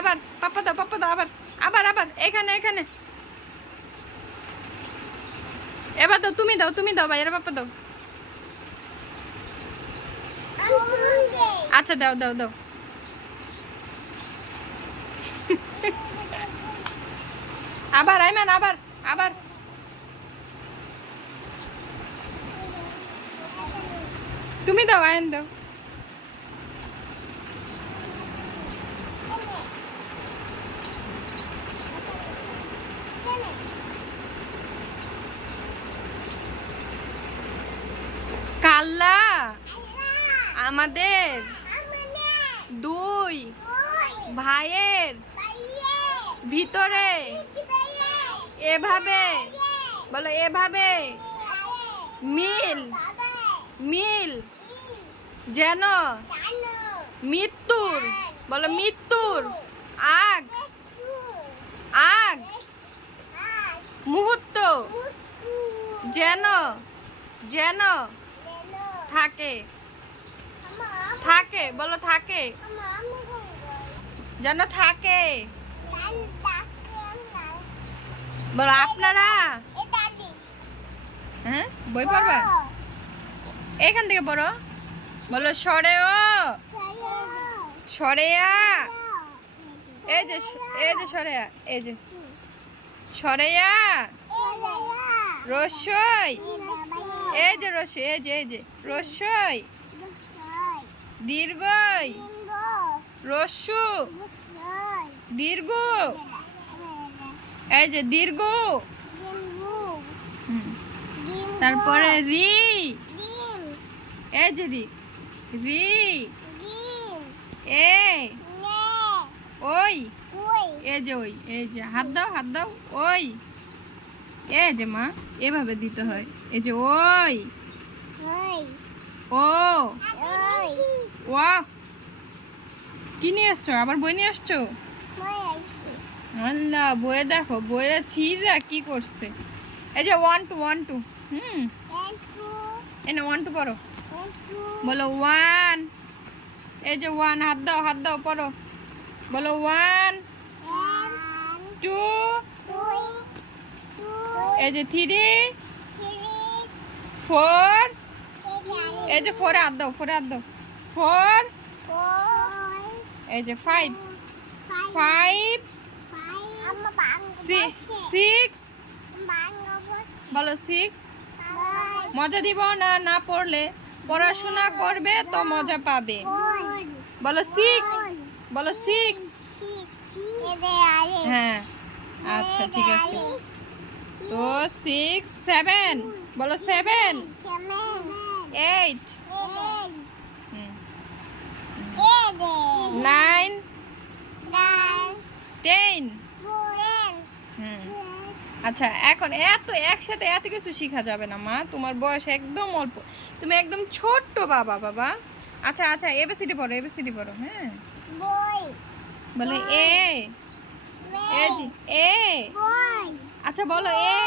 আবার, পাপ্পা দাও পাপ্পা দাও, আবার আবার আবার, এখানে এখানে। এবার দাও, তুমি দাও তুমি দাও ভাইয়ের পাপ্পা দাও। আচ্ছা দাও দাও দাও। আবার, আইমান, আবার আবার। তুমি দাও আয়ন দাও। আমাদের দুই ভাইয়ের ভিতরে এভাবে, বলো, এভাবে মিল মিল যেন মৃত্যুর, বলো, মৃত্যুর আগ আগ মুহূর্ত যেন যেন থাকে। থাকে, বলো থাকে। যেন থাকে। বলো, আপনারা? হ্যাঁ বই পড়বা? এখান থেকে পড়ো। বলো সরে ও সরেয়া। এই যে এই যে সরেয়া, এই যে। সরেয়া। রসই এই যে রসই এই যে এই যে। রসই দীর্ঘই। রস্যু। দীর্ঘ। এই যে দীর্ঘ। তারপরে রি। এই যে রি। রি। এ। ওই। এই যে ওই। এই যে হাত দাও হাত দাও। ওই। এই যে মা এভাবে দিতে হয়। এই যে ওই ও ওয়া কি নিয়ে আসছো? আবার বই নিয়ে আসছো? আল্লাহ, বইয়ে দেখো বইয়ের ছিঁড়া কি করছে। এই যে ওয়ান টু ওয়ান টু হুম? এনে ওয়ান টু পড়ো। বলো ওয়ান এই যে ওয়ান হাত দাও হাত দাও, পড়ো। বলো ওয়ান টু এই যে থ্রি ফোর এই যে ফোরে হাত দাও ফোরে হাত দাও। ফোর এই যে ফাইভ ফাইভ সিক্স বলো সিক্স মজা দিব না না পড়লে? পড়াশোনা করবে তো মজা পাবে। বলো সিক্স বলো সিক্স হ্যাঁ। আচ্ছা ঠিক আছে। তো সিক্স সেভেন বলো সেভেন এইট টেন। আচ্ছা এখন এত একসাথে এত কিছু শেখা যাবে না মা। তোমার বয়স একদম অল্প। তুমি একদম ছোট্ট বাবা বাবা। আচ্ছা আচ্ছা এবিসিডি পড়ো এবিসিডি পড়ো হ্যাঁ। বলো এ এ আচ্ছা বলো এ